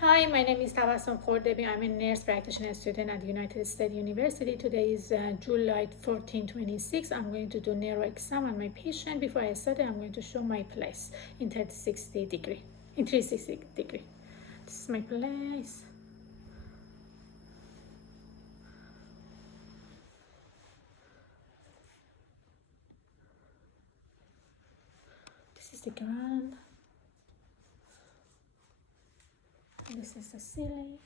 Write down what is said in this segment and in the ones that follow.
Hi, my name is Tabassum Khordebi. I'm a nurse practitioner student at United States University. Today is July 14, 26. I'm going to do neuro exam on my patient. Before I start, I'm going to show my place in 360 degree. In 360 degree. This is my place. This is the ground. This is the ceiling.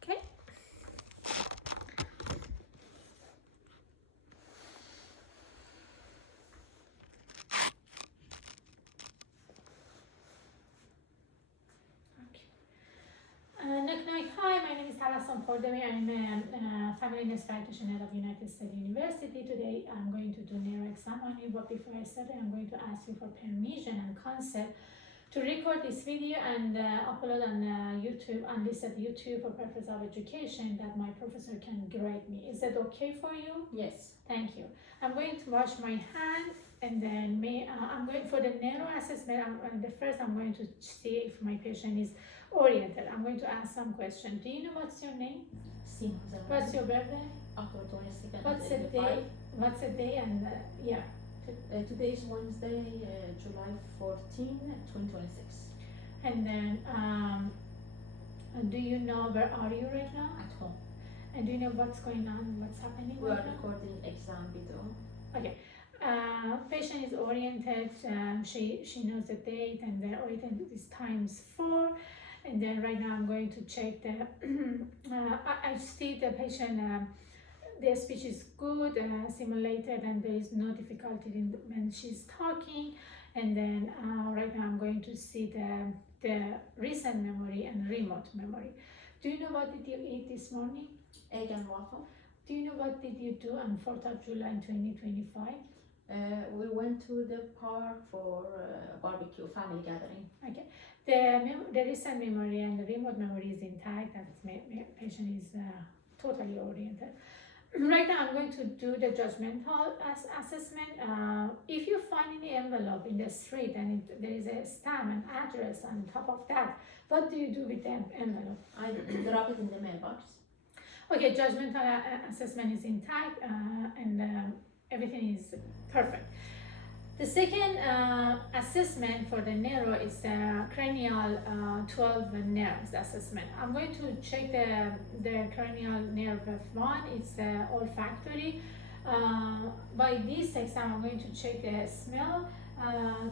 Okay. Hi, my name is Tabassum Khordebi. I'm a family nurse practitioner at United States University. Today I'm going to do neuro exam on you, but before I start, I'm going to ask you for permission and consent to record this video and upload on YouTube, on this at YouTube for purpose of education, that my professor can grade me. Is that okay for you? Yes. Thank you. I'm going to wash my hand, and then I'm going for the neuro assessment. I'm going to see if my patient is oriented. I'm going to ask some questions. Do you know what's your name? Sim. What's your birthday? October 22nd. What's the day? What's the day and yeah. Today is Wednesday, July 14, 2026. And then, do you know where are you right now? At home. And do you know what's going on? What's happening? We right are now? recording exam video. Okay. Patient is oriented. She knows the date, and the oriented is times 4. And then right now I'm going to check the. I see the patient. Their speech is good, simulated, and there is no difficulty when she's talking. And then right now I'm going to see the recent memory and remote memory. Do you know what did you eat this morning? Egg and waffle. Do you know what did you do on 4th of July in 2025? We went to the park for barbecue, family gathering. Okay. The recent memory and the remote memory is intact, and the patient is totally oriented. Right now I'm going to do the judgmental assessment. If you find any envelope in the street and there is a stamp and address on top of that, what do you do with the envelope? I drop it in the mailbox. Okay, judgmental assessment is intact, and everything is perfect. The second assessment for the neuro is the cranial 12 nerves assessment. I'm going to check the cranial nerve 1. It's the olfactory. By this exam, I'm going to check the smell.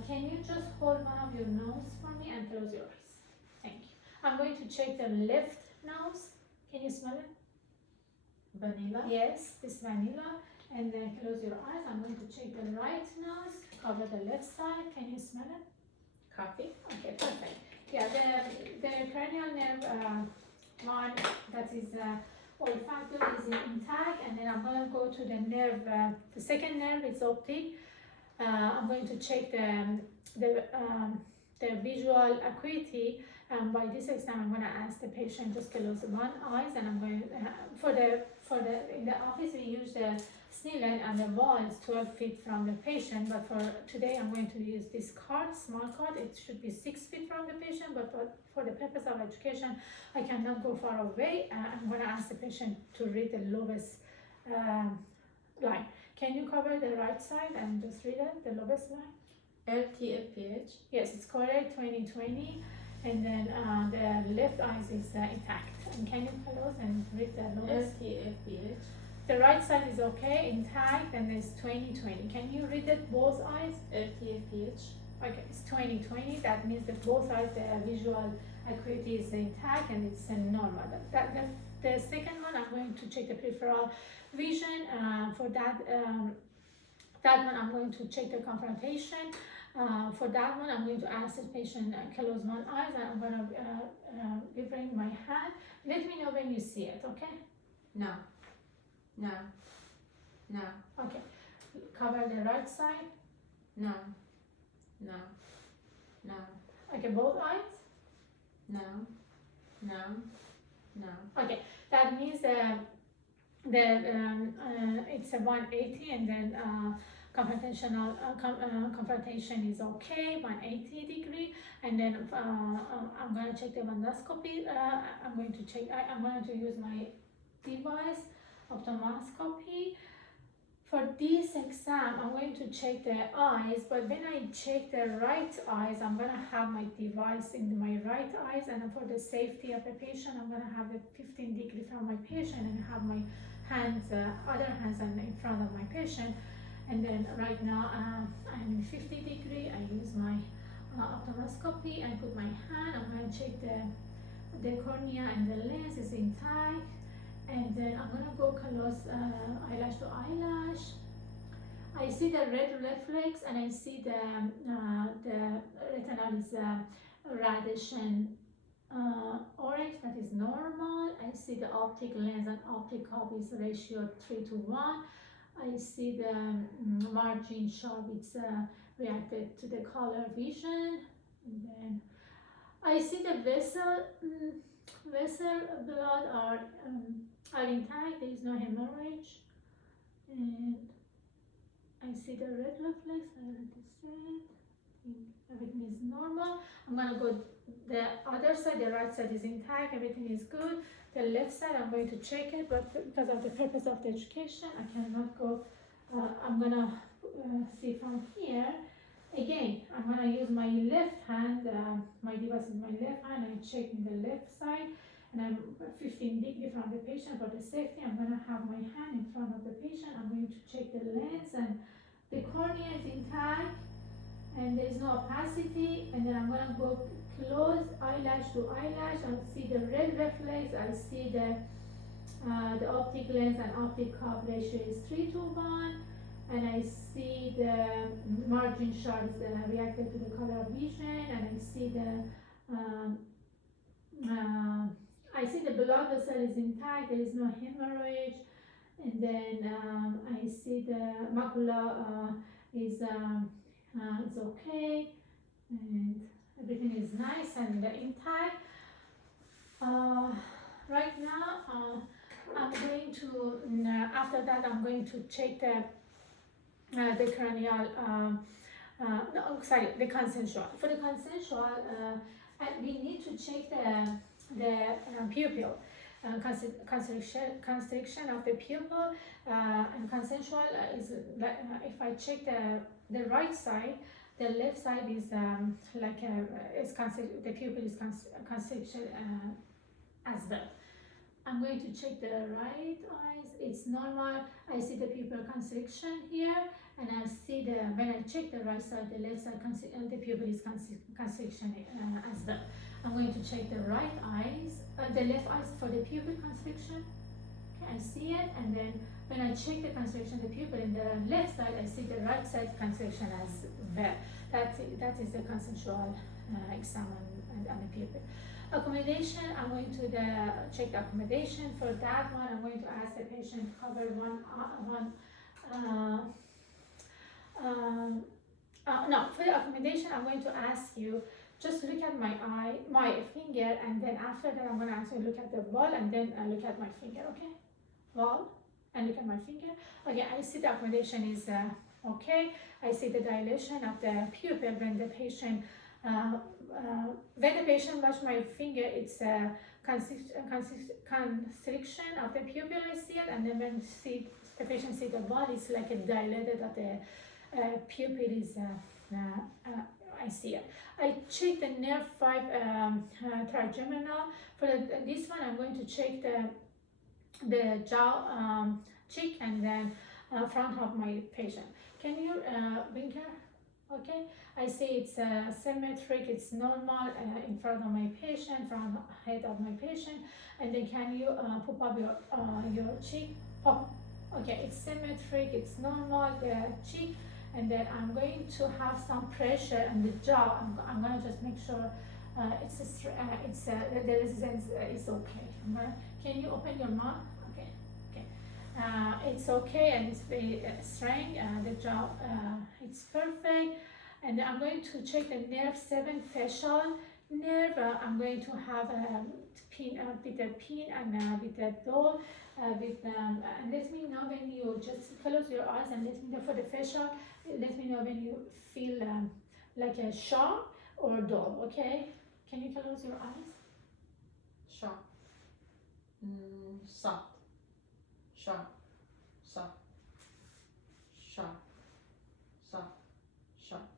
Can you just hold one of your nose for me and close your eyes? Thank you. I'm going to check the left nose. Can you smell it? Vanilla. Yes, this vanilla. And then close your eyes. I'm going to check the right nose. Cover the left side. Can you smell it? Coffee. Okay, perfect. Yeah, the cranial nerve 1, that is olfactory, is intact. And then I'm going to go to the nerve, the second nerve is optic. I'm going to check the visual acuity. By this exam, I'm going to ask the patient just close one eyes, and I'm going in the office we use the Snellen, and the wall is 12 feet from the patient. But for today, I'm going to use this card, small card. It should be 6 feet from the patient, but for the purpose of education, I cannot go far away. I'm going to ask the patient to read the lowest line. Can you cover the right side and just read it, the lowest line? LTFPH. Yes, it's correct, 2020. And then the left eye is intact. And can you close and read the lowest? LTFPH. The right side is okay, intact, and it's 2020. Can you read it both eyes? LTFPH. Okay, it's 2020. That means that both eyes, the visual acuity is intact and it's normal. The second one, I'm going to check the peripheral vision. For that one, I'm going to check the confrontation. For that one, I'm going to ask the patient close one eye, and I'm going to bring my hand. Let me know when you see it, okay? No. No. No. Okay. Cover the right side. No. No. No. Okay, both eyes. No. No. No. Okay, that means it's a 180, and then confrontation is okay, 180 degree, and then I'm gonna check the endoscopy. I'm going to check. I'm going to use my device, ophthalmoscopy. For this exam, I'm going to check the eyes, but when I check the right eyes, I'm gonna have my device in my right eyes, and for the safety of the patient, I'm gonna have it 15 degrees from my patient and have my hands, other hands in front of my patient. And then right now, I'm in 50 degree. I use my ophthalmoscopy. I put my hand. I'm gonna check the cornea and the lens is intact. And then I'm gonna go close eyelash to eyelash. I see the red reflex, and I see the retinal is reddish and orange. That is normal. I see the optic lens and optic cup is ratio 3:1. I see the margin sharp. It's reacted to the color vision. And then I see the vessel blood are intact. There is no hemorrhage, and I see the red reflex. I already said everything is normal. I'm gonna go the other side. The right side is intact. Everything is good. The left side, I'm going to check it, but because of the purpose of the education, I cannot go. I'm gonna see from here. Again, I'm gonna use my left hand. My device is my left hand. I'm checking the left side, and I'm 15 degrees from the patient for the safety. I'm gonna have my hand in front of the patient. I'm going to check the lens, and the cornea is intact, and there is no opacity. And then I'm gonna go close eyelash to eyelash. I see the red reflex. I see the optic lens and optic cup ratio is 3:1. And I see the margin shards that are reacted to the color vision, and I see the blood vessel is intact. There is no hemorrhage, and then I see the macula is okay, and everything is nice and intact. Right now, I'm going to after that I'm going to check the cranial, the consensual. For the consensual, we need to check the pupil, constriction of the pupil, and consensual is like if I check the right side, the left side is the pupil is constriction as well. I'm going to check the right eyes. It's normal. I see the pupil constriction here, and I see when I check the right side, the left side, the pupil is constriction as well. I'm going to check the right eyes, the left eyes for the pupil constriction. Okay, I see it, and then when I check the constriction, the pupil in the left side, I see the right side constriction as well. That is the consensual exam on the pupil. Accommodation, I'm going to check the accommodation. For that one, I'm going to ask the patient to cover for the accommodation, I'm going to ask you just look at my finger, and then after that, I'm going to ask you to look at the wall, and then look at my finger, okay? Wall, and look at my finger. Okay, I see the accommodation is okay. I see the dilation of the pupil when the patient watch my finger, it's a constriction of the pupil, I see it, and then when the patient see the wall, it's like a dilated of the pupil is, I see it. I check the nerve 5 trigeminal. For this one, I'm going to check the jaw, cheek, and then front of my patient. Can you blink here? Okay, I see it's symmetric, it's normal in front of my patient, front head of my patient. And then can you pop up your cheek? Pop. Okay, it's symmetric, it's normal, the cheek. And then I'm going to have some pressure on the jaw. I'm gonna just make sure the resistance is okay. Can you open your mouth? Okay, okay. It's okay, and it's very strong. The jaw, it's perfect. And I'm going to check the nerve 7 facial nerve. I'm going to have a pin with a pin and with a doll. And let me know when you just close your eyes, and let me know for the facial. Let me know when you feel like a sharp or dull, okay? Can you close your eyes? Sharp. Soft. Sharp. Soft. Sharp. Soft. Sharp.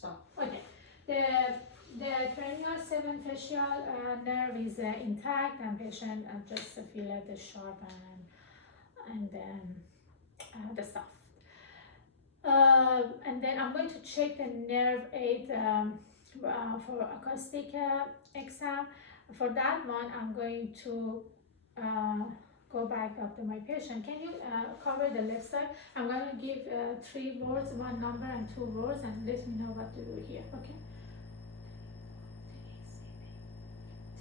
Soft. Okay. The cranial 7 facial nerve is intact, and patient just feel the sharp and then the soft. And then I'm going to check the nerve 8 for acoustic exam. For that one, I'm going to go back up to my patient. Can you cover the left side? I'm going to give 3 words, 1 number and 2 words, and let me know what to do here, okay?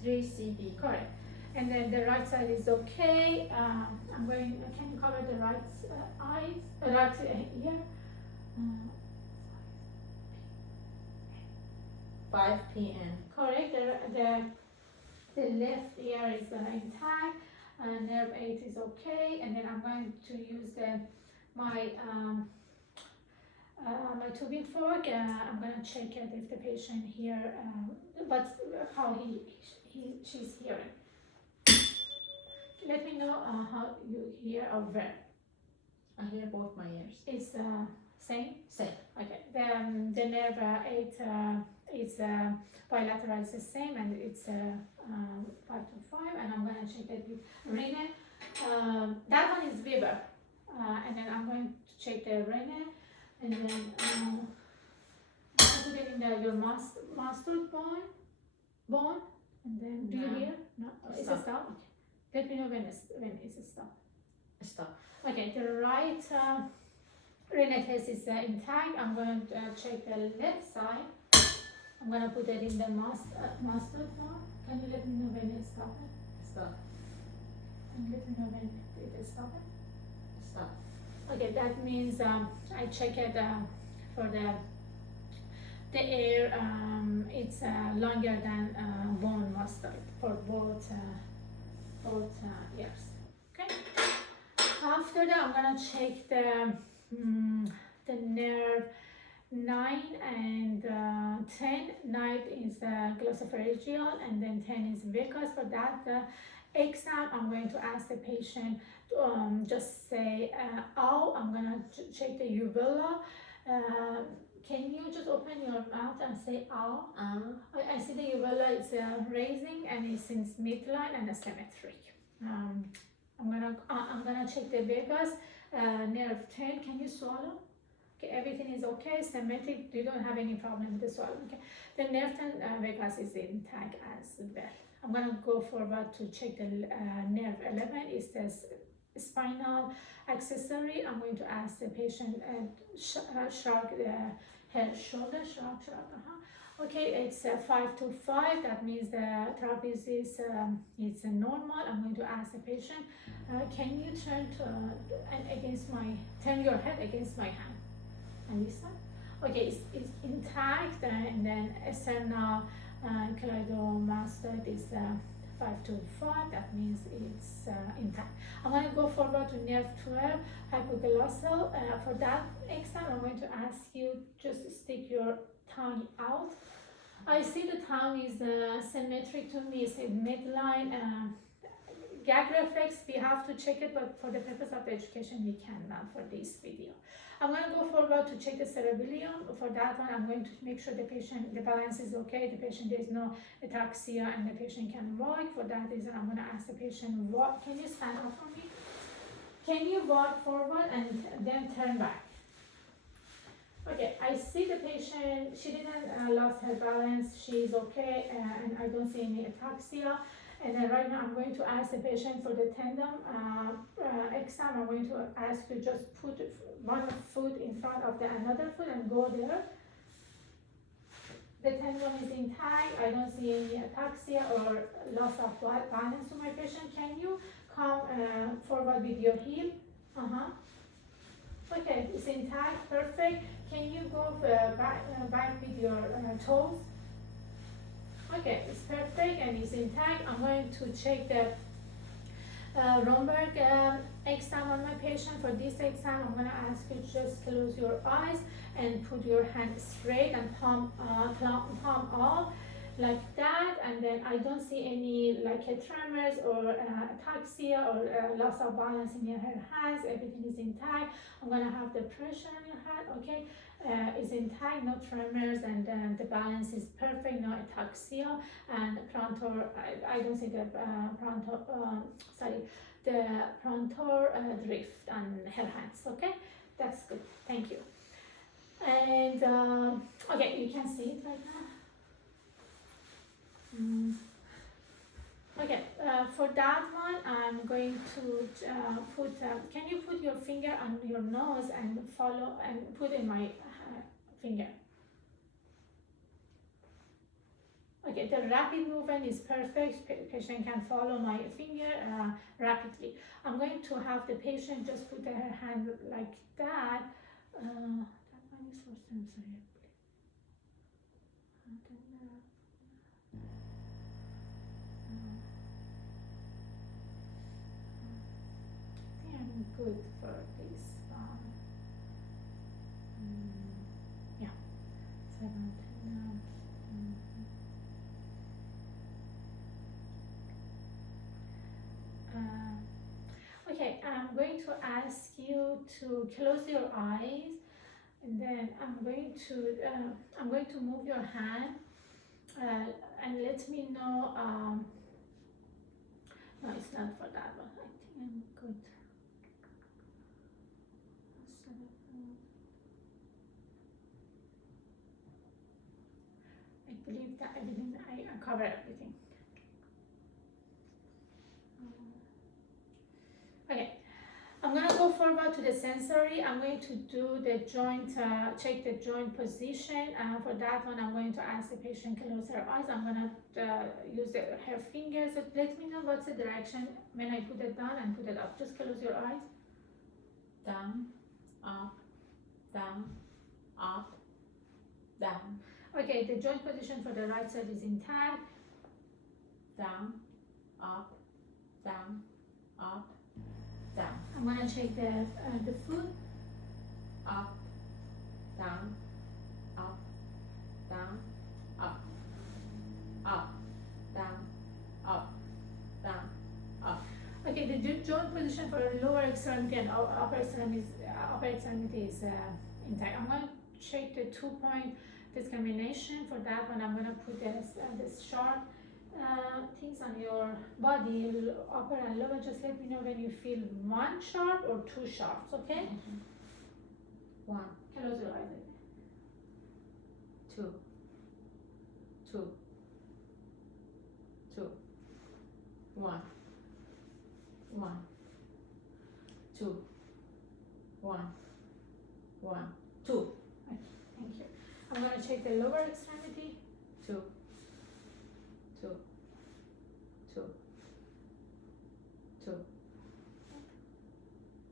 3CB. Correct. And then the right side is okay. I'm going, can you cover the right eyes, right ear? 5 p.m. Correct. The left ear is intact. Nerve 8 is okay. And then I'm going to use my tubing fork. I'm going to check it if the patient here, how she's hearing. Let me know how you hear or where. I hear both my ears. It's same? Same. Okay. The nerve 8 is bilateral, is the same, and it's 5 to 5. And I'm going to check it with Rene. That one is Weber. And then I'm going to check the Rene. And then put it in your mastoid bone. And then do you No. hear? No. Is it stop? Okay. Let me know when it's a stop. Stop. Okay, the right Rene test is intact. I'm going to check the left side. I'm going to put it in the mastoid bone. Can you let me know when it's stopping? Stop. Can you let me know when it is stopping? Stop. Okay, that means I check it for the air. It's longer than bone mastoid for both ears. Okay. After that, I'm gonna check the nerve 9 and 10. 9 is glossopharyngeal, and then 10 is vagus. For that exam, I'm going to ask the patient to just say ow. I'm gonna check the uvula. Can you just open your mouth and say ow? I see the uvula is raising and it's in midline and asymmetric. I'm gonna check the vagus, nerve 10. Can you swallow? Okay, everything is okay, symmetric. You don't have any problem with the swallowing. Okay, the nerve 10 vagus is intact as well. I'm gonna go forward to check the nerve 11. It's the spinal accessory. I'm going to ask the patient shrug her shoulder, shrug. Okay, it's 5 to 5. That means the trapezius is normal. I'm going to ask the patient, can you turn turn your head against my hand? And this one? Okay, it's intact, and then external cleidomastoid is 5 to 5. That means it's intact. I'm going to go forward to nerve 12, hypoglossal. For that exam, I'm going to ask you just stick your tongue out. I see the tongue is symmetric to me. It's in midline. Gag reflex, we have to check it, but for the purpose of the education, we cannot for this video. I'm going to go forward to check the cerebellum. For that one, I'm going to make sure the balance is okay. The patient, there is no ataxia, and the patient can walk. For that reason, I'm going to ask the patient, walk. Can you stand up for me? Can you walk forward and then turn back? Okay, I see the patient, she didn't lost her balance, she's okay, and I don't see any ataxia. And then right now I'm going to ask the patient for the tendon exam. I'm going to ask you just put one foot in front of the another foot and go there. The tendon is intact, I don't see any ataxia or loss of balance to my patient. Can you come forward with your heel? Okay, it's intact, perfect. Can you go back with your toes? Okay, it's perfect and it's intact. I'm going to check the Romberg exam on my patient. For this exam, I'm gonna ask you to just close your eyes and put your hand straight and palm up like that, and then I don't see any like tremors or ataxia or loss of balance in your hands. Everything is intact. I'm gonna have the pressure on your hand, okay, is intact, no tremors, and the balance is perfect, no ataxia, and plantar, I don't see the the plantar drift on her hands, okay? That's good, thank you. And okay, you can see it right now. Okay, for that one, I'm going to put, can you put your finger on your nose and follow and put in my finger? Okay, the rapid movement is perfect. Patient can follow my finger rapidly. I'm going to have the patient just put her hand like that. That one is for sensory. I'm good for this one. Yeah, 7, 10. Okay, I'm going to ask you to close your eyes, and then I'm going to move your hand, and let me know. No, it's not for that one. I think I'm good. I believe that I cover everything. Okay, I'm gonna go forward to the sensory. I'm going to do the joint, check the joint position. For that one, I'm going to ask the patient close her eyes. I'm gonna use her fingers. So let me know what's the direction when I put it down and put it up. Just close your eyes. Down, up, down, up, down. Okay, the joint position for the right side is intact. Down, up, down, up, down. I'm gonna check the foot. Up, down, up, down, up, up, down, up, down, up. Okay, the joint position for lower extremity and upper extremity is intact. I'm gonna check the 2-point discrimination. For that one, I'm gonna put this sharp things on your body, upper and lower. Just let me know when you feel 1 sharp or 2 sharps, okay? 1, Close your eyes. 2, 2, 2, 1, 1, 2, 1, 1, 2. Thank you. I'm gonna check the lower extremity. 2, 2, 2, 2,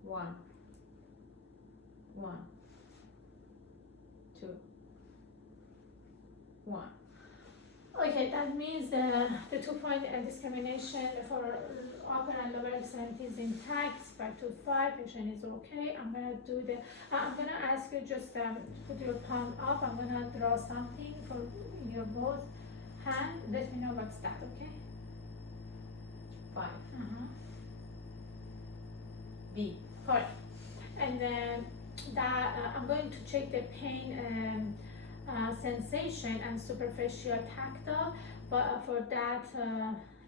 1, 1, 2, 1. Okay, that means the 2-point discrimination for upper and lower extremity is intact. It's back to 5. Patient is okay. I'm gonna do the. I'm gonna ask you just put your palm up. I'm gonna draw something for in your both hand. Let me know what's that. Okay. 5. B. Correct. And then that I'm going to check the pain sensation and superficial tactile, but for that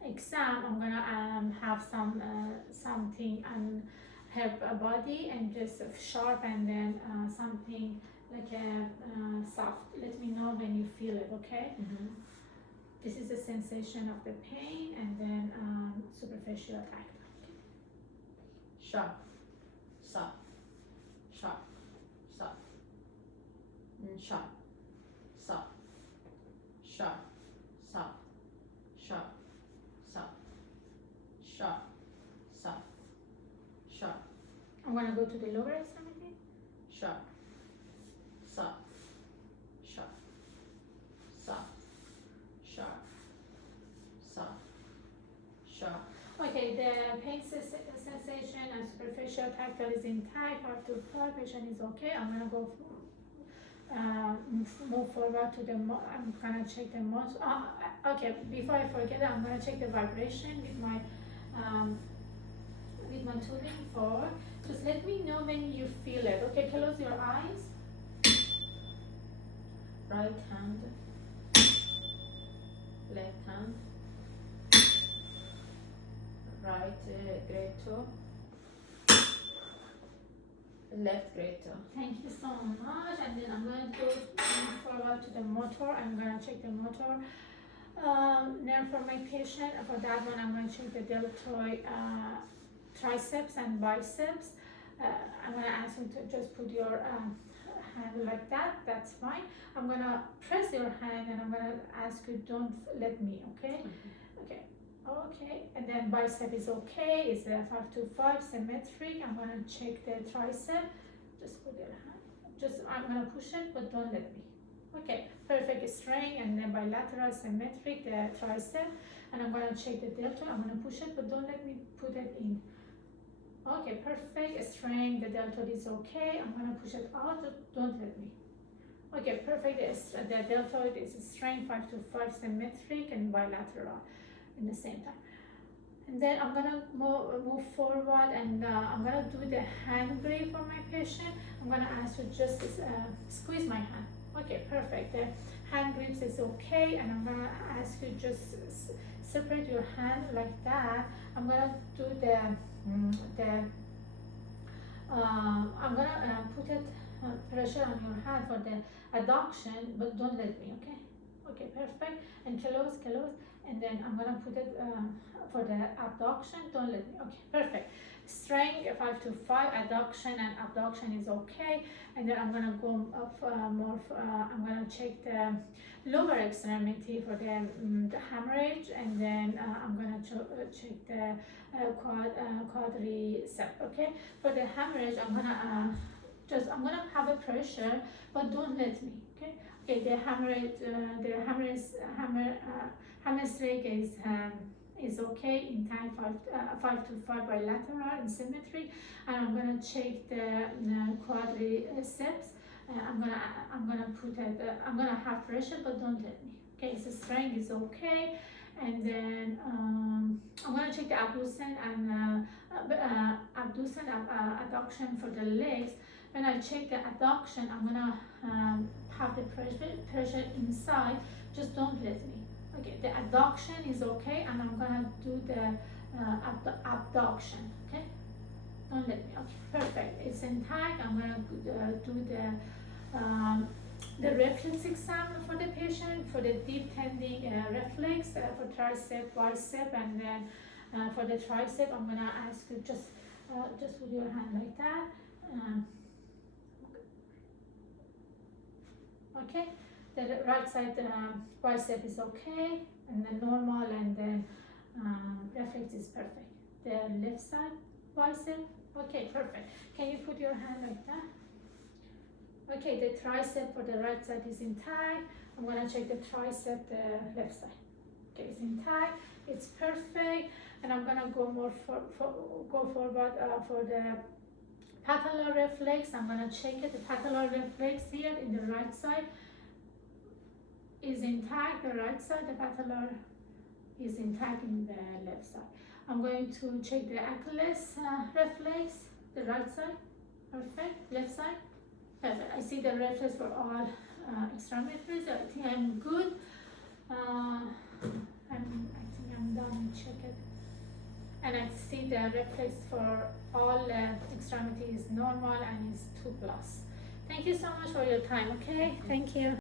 exam I'm gonna have something on her body and just sharp, and then something like a soft. Let me know when you feel it, okay? This is the sensation of the pain, and then superficial tactile. Sharp, soft, sharp, soft, sharp, soft, sharp, soft, sharp, soft, sharp, soft, sharp. I'm gonna go to the lower extremity. Sharp, soft, sharp, soft, sharp, soft, sharp. Okay, the pain sensation and superficial tactile is intact. 5 to 5, patient is okay. I'm gonna go move forward to the. I'm gonna check the most. Okay, before I forget, I'm gonna check the vibration with my tuning fork. Just let me know when you feel it. Okay, close your eyes. Right hand, left hand, right great toe, left great toe. Thank you so much. And then I'm going to go move forward to the motor. I'm going to check the motor nerve for my patient. For that one, I'm going to check the deltoid triceps and biceps. I'm going to ask you to just put your hand like that. That's fine. I'm going to press your hand and I'm going to ask you, don't let me, okay? Okay. Okay, and then bicep is okay. It's a 5 to 5 symmetric. I'm gonna check the tricep. Just put your hand. I'm gonna push it, but don't let me. Okay, perfect strength, and then bilateral symmetric the tricep. And I'm gonna check the deltoid. I'm gonna push it, but don't let me put it in. Okay, perfect strength. The deltoid is okay. I'm gonna push it out. Don't let me. Okay, perfect. The deltoid is strength 5 to 5 symmetric and bilateral in the same time. And then I'm gonna move forward and I'm gonna do the hand grip for my patient. I'm gonna ask you just squeeze my hand. Okay, perfect. The hand grips is okay, and I'm gonna ask you just separate your hand like that. I'm gonna do I'm gonna put it pressure on your hand for the adduction, but don't let me. Okay. Okay, perfect. And close. And then I'm gonna put it for the abduction. Don't let me. Okay, perfect. Strength 5 to 5. Adduction and abduction is okay. And then I'm gonna go I'm gonna check the lower extremity for the hemorrhage, and then I'm gonna check the quadricep. Okay, for the hemorrhage, I'm gonna have a pressure, but don't let me. Okay. Okay, the hemistrich is okay in time 5 to 5 bilateral and symmetry, and I'm gonna check the quadriceps. I'm gonna have pressure, but don't let me. Okay, so strength is okay, and then I'm gonna check the abduction and adduction for the legs. When I check the adduction, I'm gonna have the pressure inside. Just don't let me. Okay, the adduction is okay, and I'm gonna do the abduction. Okay, don't let me. Okay, perfect. It's intact. I'm gonna do the reflex exam for the patient for the deep tending reflex for tricep, bicep, and then for the tricep, I'm gonna ask you just put your hand like that. Okay, the right side bicep is okay, and the normal, and then reflex is perfect. The left side bicep, okay, perfect. Can you put your hand like that? Okay, the tricep for the right side is intact. I'm gonna check the tricep, the left side. Okay, it's intact. It's perfect, and I'm gonna go go forward for the patellar reflex. I'm gonna check it. The patellar reflex here in the right side is intact. The right side, the patellar is intact in the left side. I'm going to check the Achilles reflex. The right side, perfect. Left side, perfect. I see the reflex for all extremities. I think I'm good. I think I'm done. Check it. And I see the reflex for all extremities normal and is 2+. Thank you so much for your time. Okay, thank you.